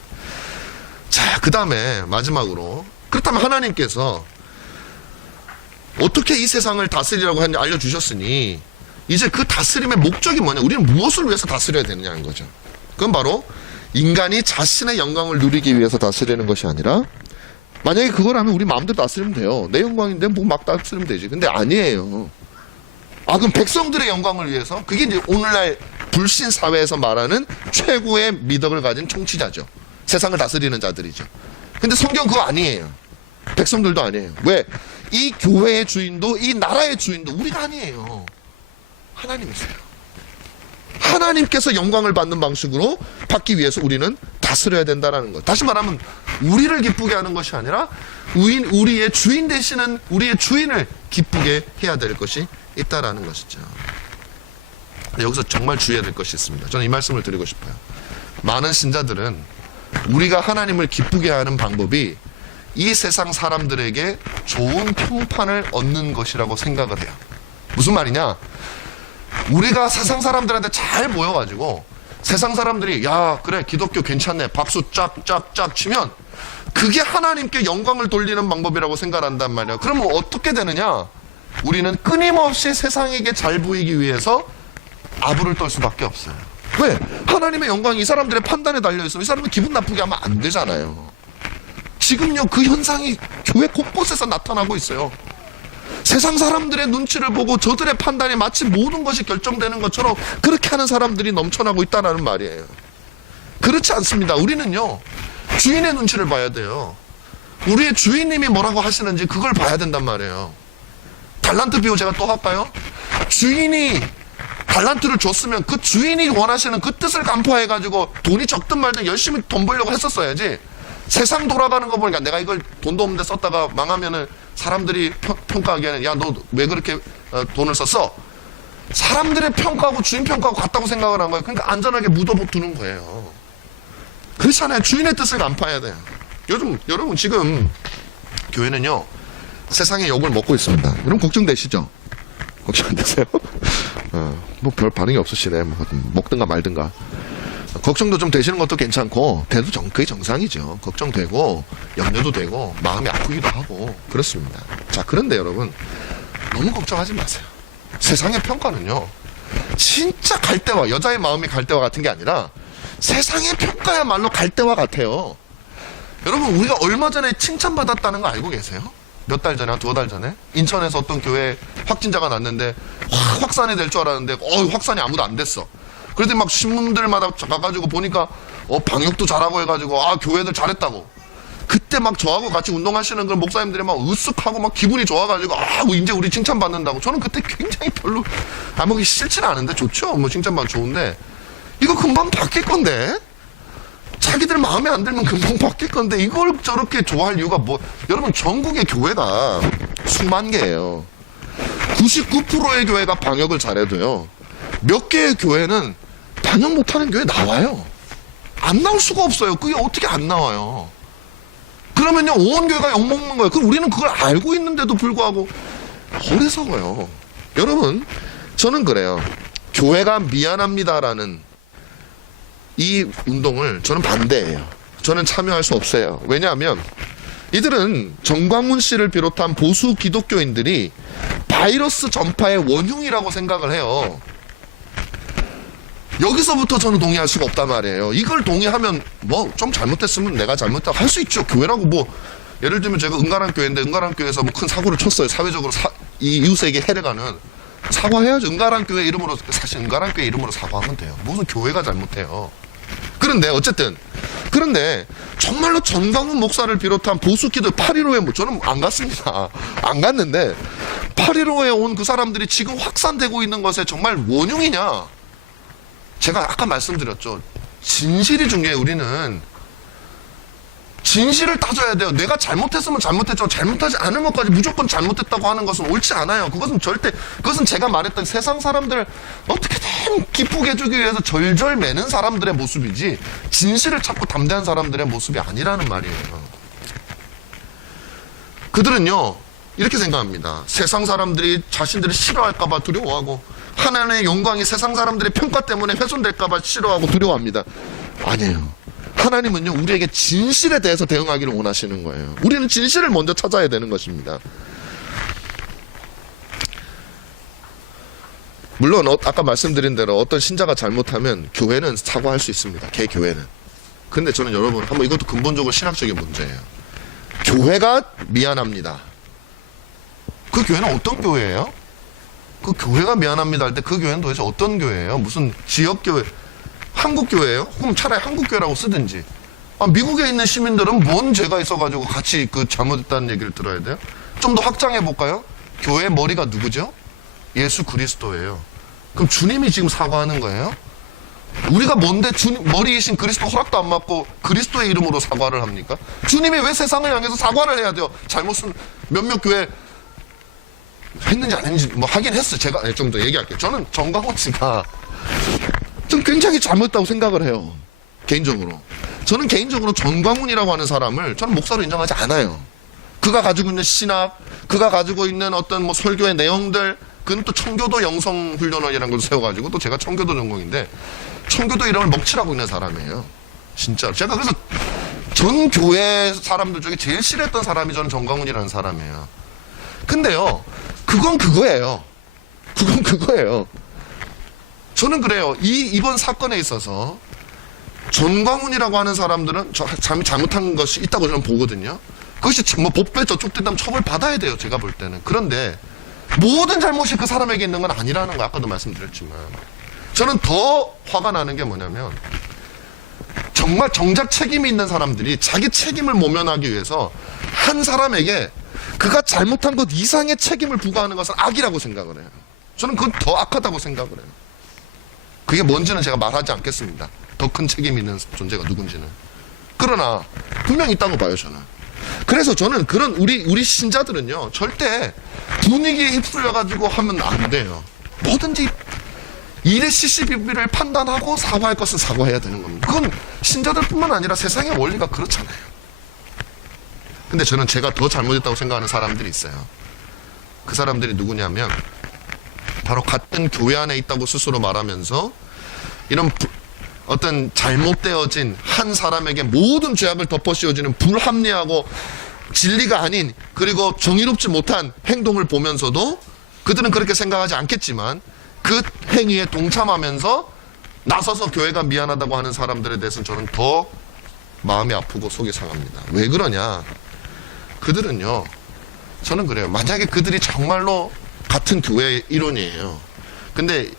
자 그 다음에 마지막으로 그렇다면 하나님께서 어떻게 이 세상을 다스리라고 하는지 알려주셨으니 이제 그 다스림의 목적이 뭐냐, 우리는 무엇을 위해서 다스려야 되느냐는 거죠. 그건 바로 인간이 자신의 영광을 누리기 위해서 다스리는 것이 아니라, 만약에 그거라면 우리 마음대로 다스리면 돼요. 내 영광인데 뭐 막 다스리면 되지. 근데 아니에요. 그럼 백성들의 영광을 위해서, 그게 이제 오늘날 불신 사회에서 말하는 최고의 미덕을 가진 통치자죠. 세상을 다스리는 자들이죠. 근데 성경 그거 아니에요. 백성들도 아니에요. 왜? 이 교회의 주인도 이 나라의 주인도 우리가 아니에요. 하나님이세요. 하나님께서 영광을 받는 방식으로 받기 위해서 우리는 다스려야 된다는 것. 다시 말하면 우리를 기쁘게 하는 것이 아니라 우리의 주인 되시는 우리의 주인을 기쁘게 해야 될 것이 있다라는 것이죠. 여기서 정말 주의해야 될 것이 있습니다. 저는 이 말씀을 드리고 싶어요. 많은 신자들은 우리가 하나님을 기쁘게 하는 방법이 이 세상 사람들에게 좋은 평판을 얻는 것이라고 생각을 해요. 무슨 말이냐? 우리가 세상 사람들한테 잘 모여가지고 세상 사람들이 야 그래 기독교 괜찮네 박수 쫙쫙쫙 치면 그게 하나님께 영광을 돌리는 방법이라고 생각한단 말이야. 그러면 어떻게 되느냐? 우리는 끊임없이 세상에게 잘 보이기 위해서 아부를 떨 수밖에 없어요. 왜? 하나님의 영광이 이 사람들의 판단에 달려있으면 이 사람은 기분 나쁘게 하면 안 되잖아요. 지금요 그 현상이 교회 곳곳에서 나타나고 있어요. 세상 사람들의 눈치를 보고 저들의 판단이 마치 모든 것이 결정되는 것처럼 그렇게 하는 사람들이 넘쳐나고 있다는 말이에요. 그렇지 않습니다. 우리는요 주인의 눈치를 봐야 돼요. 우리의 주인님이 뭐라고 하시는지 그걸 봐야 된단 말이에요. 달란트 비유 제가 또 할까요? 주인이 달란트를 줬으면 그 주인이 원하시는 그 뜻을 간파해가지고 돈이 적든 말든 열심히 돈 벌려고 했었어야지. 세상 돌아가는 거 보니까 내가 이걸 돈도 없는데 썼다가 망하면은 사람들이 평가하기에는 야 너 왜 그렇게 돈을 썼어? 사람들의 평가하고 주인 평가하고 같다고 생각을 한 거예요. 그러니까 안전하게 묻어두는 거예요. 그렇잖아요. 주인의 뜻을 간파해야 돼요. 요즘 여러분 지금 교회는요 세상의 욕을 먹고 있습니다. 여러분 걱정되시죠? 걱정 안 되세요? 뭐 별 반응이 없으시네. 뭐 먹든가 말든가. 걱정도 좀 되시는 것도 괜찮고 돼도 그게 정상이죠. 걱정되고 염려도 되고 마음이 아프기도 하고 그렇습니다. 자 그런데 여러분 너무 걱정하지 마세요. 세상의 평가는요 진짜 갈대와 여자의 마음이 갈대와 같은 게 아니라 세상의 평가야말로 갈대와 같아요. 여러분 우리가 얼마 전에 칭찬받았다는 거 알고 계세요? 몇 달 전에 한 2달 전에 인천에서 어떤 교회 확진자가 났는데 확산이 될 줄 알았는데 확산이 아무도 안 됐어. 그래도 막 신문들마다 가가지고 보니까 방역도 잘하고 해가지고 교회들 잘했다고. 그때 막 저하고 같이 운동하시는 그런 목사님들이 막 으쓱하고 막 기분이 좋아가지고 이제 우리 칭찬받는다고. 저는 그때 굉장히 별로 먹기 싫지는 않은데 좋죠. 뭐 칭찬받으면 좋은데 이거 금방 바뀔 건데 자기들 마음에 안 들면 금방 바뀔 건데 이걸 저렇게 좋아할 이유가 뭐? 여러분 전국의 교회가 수만 개예요. 99%의 교회가 방역을 잘해도요 몇 개의 교회는 방역 못하는 교회 나와요. 안 나올 수가 없어요. 그게 어떻게 안 나와요? 그러면요 온 교회가 욕먹는 거예요. 그럼 우리는 그걸 알고 있는데도 불구하고 어리석어요. 여러분 저는 그래요. 교회가 미안합니다라는 이 운동을 저는 반대해요. 저는 참여할 수 없어요. 왜냐하면 이들은 정광훈 씨를 비롯한 보수 기독교인들이 바이러스 전파의 원흉이라고 생각을 해요. 여기서부터 저는 동의할 수가 없단 말이에요. 이걸 동의하면 뭐 좀 잘못됐으면 내가 잘못했다고 할 수 있죠. 교회라고 뭐 예를 들면 제가 은가란 교회인데 은가란 교회에서 뭐 큰 사고를 쳤어요. 사회적으로 이 이웃에게 해를 가는 사과해야죠. 은가란 교회 이름으로 사실 은가란 교회 이름으로 사과하면 돼요. 무슨 교회가 잘못해요. 그런데 어쨌든 그런데 정말로 전광훈 목사를 비롯한 보수 기독 8.15에 뭐 저는 안 갔습니다. 안 갔는데 8.15에 온 그 사람들이 지금 확산되고 있는 것에 정말 원흉이냐? 제가 아까 말씀드렸죠. 진실이 중요해요. 우리는 진실을 따져야 돼요. 내가 잘못했으면 잘못했죠. 잘못하지 않은 것까지 무조건 잘못했다고 하는 것은 옳지 않아요. 그것은 제가 말했던 세상 사람들을 어떻게든 기쁘게 해주기 위해서 절절 매는 사람들의 모습이지 진실을 찾고 담대한 사람들의 모습이 아니라는 말이에요. 그들은요 이렇게 생각합니다. 세상 사람들이 자신들을 싫어할까봐 두려워하고 하나님의 영광이 세상 사람들의 평가 때문에 훼손될까봐 싫어하고 두려워합니다. 아니에요. 하나님은요 우리에게 진실에 대해서 대응하기를 원하시는 거예요. 우리는 진실을 먼저 찾아야 되는 것입니다. 물론 아까 말씀드린 대로 어떤 신자가 잘못하면 교회는 사과할 수 있습니다. 개교회는. 근데 저는 여러분 한번 이것도 근본적으로 신학적인 문제예요. 교회가 미안합니다. 그 교회는 어떤 교회예요? 그 교회가 미안합니다 할 때 그 교회는 도대체 어떤 교회예요? 무슨 지역교회? 한국교회예요? 그럼 차라리 한국교회라고 쓰든지. 미국에 있는 시민들은 뭔 죄가 있어가지고 같이 그 잘못했다는 얘기를 들어야 돼요? 좀 더 확장해 볼까요? 교회의 머리가 누구죠? 예수 그리스도예요. 그럼 주님이 지금 사과하는 거예요? 우리가 뭔데 머리이신 그리스도 허락도 안 받고 그리스도의 이름으로 사과를 합니까? 주님이 왜 세상을 향해서 사과를 해야 돼요? 잘못은 몇몇 교회 했는지 안 했는지 뭐 하긴 했어요. 제가 좀 더 얘기할게요. 저는 정광훈 씨가 좀 굉장히 잘못했다고 생각을 해요. 개인적으로. 저는 개인적으로 전광훈이라고 하는 사람을 저는 목사로 인정하지 않아요. 그가 가지고 있는 신학, 그가 가지고 있는 어떤 뭐 설교의 내용들, 그건 또 청교도 영성훈련원이라는 걸 세워가지고, 또 제가 청교도 전공인데 청교도 이름을 먹칠하고 있는 사람이에요. 진짜로. 제가 그래서 전 교회 사람들 중에 제일 싫어했던 사람이 저는 전광훈이라는 사람이에요. 근데요, 그건 그거예요. 그건 그거예요. 저는 그래요. 이번 사건에 있어서 전광훈이라고 하는 사람들은 잘못한 것이 있다고 저는 보거든요. 그것이 뭐 법에 저촉된다면 처벌 받아야 돼요. 제가 볼 때는. 그런데 모든 잘못이 그 사람에게 있는 건 아니라는 거 아까도 말씀드렸지만, 저는 더 화가 나는 게 뭐냐면, 정말 정작 책임이 있는 사람들이 자기 책임을 모면하기 위해서 한 사람에게 그가 잘못한 것 이상의 책임을 부과하는 것은 악이라고 생각을 해요. 저는 그건 더 악하다고 생각을 해요. 그게 뭔지는 제가 말하지 않겠습니다. 더 큰 책임이 있는 존재가 누군지는. 그러나 분명히 있다고 봐요, 저는. 그래서 저는 그런 우리 신자들은요, 절대 분위기에 휩쓸려 가지고 하면 안 돼요. 뭐든지 일의 시시비비를 판단하고 사과할 것은 사과해야 되는 겁니다. 그건 신자들뿐만 아니라 세상의 원리가 그렇잖아요. 근데 저는 제가 더 잘못했다고 생각하는 사람들이 있어요. 그 사람들이 누구냐면 바로 같은 교회 안에 있다고 스스로 말하면서 이런 어떤 잘못되어진 한 사람에게 모든 죄악을 덮어씌워주는 불합리하고 진리가 아닌, 그리고 정의롭지 못한 행동을 보면서도 그들은 그렇게 생각하지 않겠지만 그 행위에 동참하면서 나서서 교회가 미안하다고 하는 사람들에 대해서는 저는 더 마음이 아프고 속이 상합니다. 왜 그러냐? 그들은요, 저는 그래요. 만약에 그들이 정말로 같은 교회의 일원이에요. 근데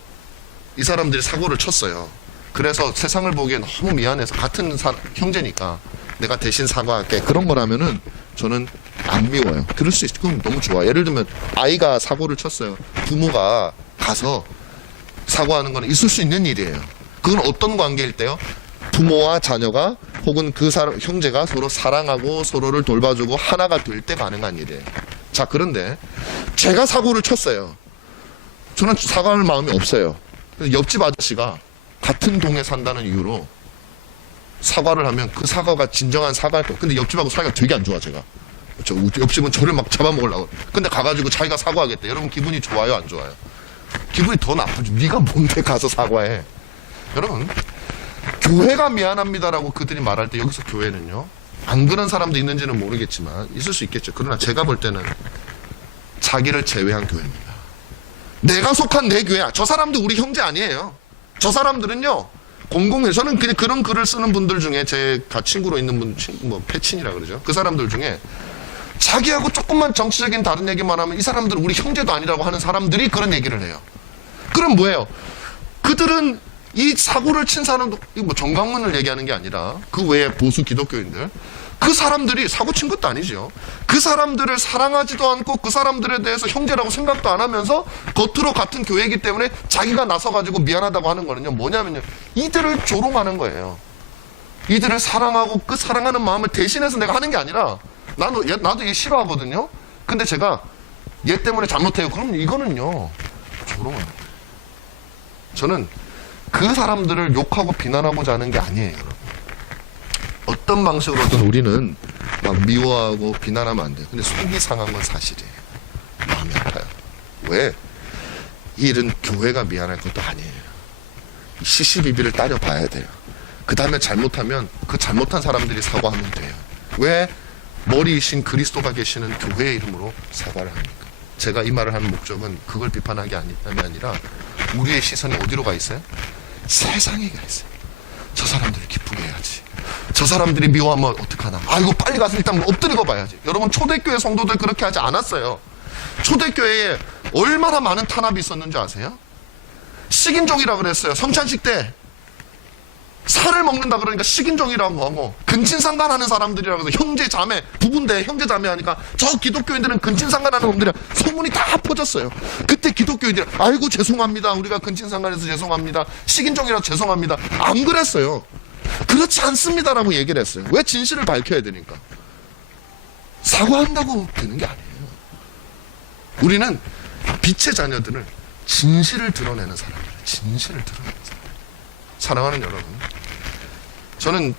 이 사람들이 사고를 쳤어요. 그래서 세상을 보기엔 너무 미안해서 같은 형제니까 내가 대신 사과할게, 그런 거라면은 저는 안 미워요. 그럴 수 있고 너무 좋아. 예를 들면 아이가 사고를 쳤어요. 부모가 가서 사과하는 건 있을 수 있는 일이에요. 그건 어떤 관계일 때요? 부모와 자녀가 혹은 그 형제가 서로 사랑하고 서로를 돌봐주고 하나가 될 때 가능한 일이에요. 자, 그런데 제가 사고를 쳤어요. 저는 사과할 마음이 없어요. 옆집 아저씨가 같은 동에 산다는 이유로 사과를 하면 그 사과가 진정한 사과일 거예요. 근데 옆집하고 사이가 되게 안 좋아, 제가. 옆집은 저를 막 잡아먹으려고. 근데 가가지고 자기가 사과하겠대. 여러분 기분이 좋아요, 안 좋아요? 기분이 더 나쁘죠. 네가 뭔데 가서 사과해. 여러분, 교회가 미안합니다라고 그들이 말할 때 여기서 교회는요, 안 그런 사람도 있는지는 모르겠지만 있을 수 있겠죠. 그러나 제가 볼 때는 자기를 제외한 교회입니다. 내가 속한 내 교회야. 저 사람도 우리 형제 아니에요. 저 사람들은요, 공공의, 저는 그냥 그런 글을 쓰는 분들 중에 제가 친구로 있는 분, 뭐 패친이라 그러죠. 그 사람들 중에 자기하고 조금만 정치적인 다른 얘기만 하면 이 사람들은 우리 형제도 아니라고 하는 사람들이 그런 얘기를 해요. 그럼 뭐예요? 그들은 이 사고를 친 사람도, 이거 뭐 전광훈을 얘기하는 게 아니라 그 외에 보수 기독교인들, 그 사람들이 사고 친 것도 아니죠. 그 사람들을 사랑하지도 않고 그 사람들에 대해서 형제라고 생각도 안 하면서 겉으로 같은 교회이기 때문에 자기가 나서가지고 미안하다고 하는 거는요, 뭐냐면요, 이들을 조롱하는 거예요. 이들을 사랑하고 그 사랑하는 마음을 대신해서 내가 하는 게 아니라, 나도 얘 싫어하거든요. 근데 제가 얘 때문에 잘못해요. 그럼 이거는요, 조롱하는 거예요. 저는 그 사람들을 욕하고 비난하고자 하는 게 아니에요, 여러분. 어떤 방식으로든 우리는 막 미워하고 비난하면 안 돼요. 근데 속이 상한 건 사실이에요. 마음이 아파요. 왜? 이 일은 교회가 미안할 것도 아니에요. 시시비비를 따져봐야 돼요. 그 다음에 잘못하면 그 잘못한 사람들이 사과하면 돼요. 왜 머리이신 그리스도가 계시는 교회의 이름으로 사과를 합니까? 제가 이 말을 하는 목적은 그걸 비판하기 아니라 우리의 시선이 어디로 가 있어요? 세상에 가 있어요. 저 사람들을 기쁘게 해야지. 저 사람들이 미워하면 어떡하나. 아이고, 빨리 가서 일단 엎드리고 봐야지. 여러분, 초대교회 성도들 그렇게 하지 않았어요. 초대교회에 얼마나 많은 탄압이 있었는지 아세요? 식인종이라 그랬어요. 성찬식 때 살을 먹는다 그러니까 식인종이라고 하고, 근친상간하는 사람들이라고 해서 형제 자매, 부부인데 형제 자매 하니까 저 기독교인들은 근친상간하는 놈들이라 소문이 다 퍼졌어요. 그때 기독교인들이 아이고 죄송합니다, 우리가 근친상간해서 죄송합니다, 식인종이라서 죄송합니다, 안 그랬어요. 그렇지 않습니다라고 얘기를 했어요. 왜? 진실을 밝혀야 되니까. 사과한다고 되는 게 아니에요. 우리는 빛의 자녀들을 진실을 드러내는 사람이에요. 진실을 드러내는 사람. 사랑하는 여러분, 저는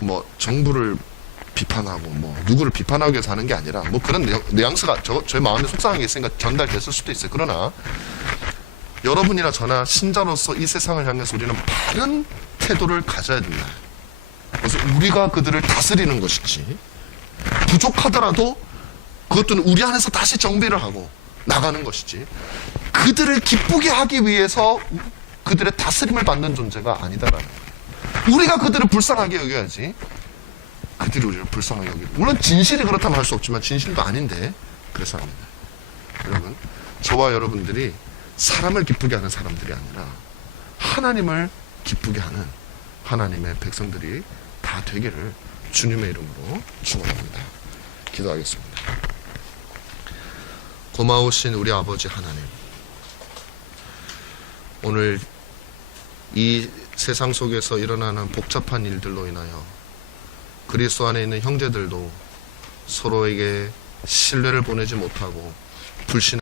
뭐 정부를 비판하고 뭐 누구를 비판하기 위해서 하는 게 아니라 뭐 그런 뉘앙스가 저의 마음에 속상한 게 있으니까 전달됐을 수도 있어요. 그러나 여러분이나 저나 신자로서 이 세상을 향해서 우리는 바른 태도를 가져야 된다. 그래서 우리가 그들을 다스리는 것이지, 부족하더라도 그것들은 우리 안에서 다시 정비를 하고 나가는 것이지, 그들을 기쁘게 하기 위해서 그들의 다스림을 받는 존재가 아니다라는 거예요. 우리가 그들을 불쌍하게 여겨야지 그들이 우리를 불쌍하게 여기고, 물론 진실이 그렇다면 할 수 없지만 진실도 아닌데 그래서 합니다. 여러분, 저와 여러분들이 사람을 기쁘게 하는 사람들이 아니라 하나님을 기쁘게 하는 하나님의 백성들이 다 되기를 주님의 이름으로 축원합니다. 기도하겠습니다. 고마우신 우리 아버지 하나님, 오늘 이 세상 속에서 일어나는 복잡한 일들로 인하여 그리스도 안에 있는 형제들도 서로에게 신뢰를 보내지 못하고 불신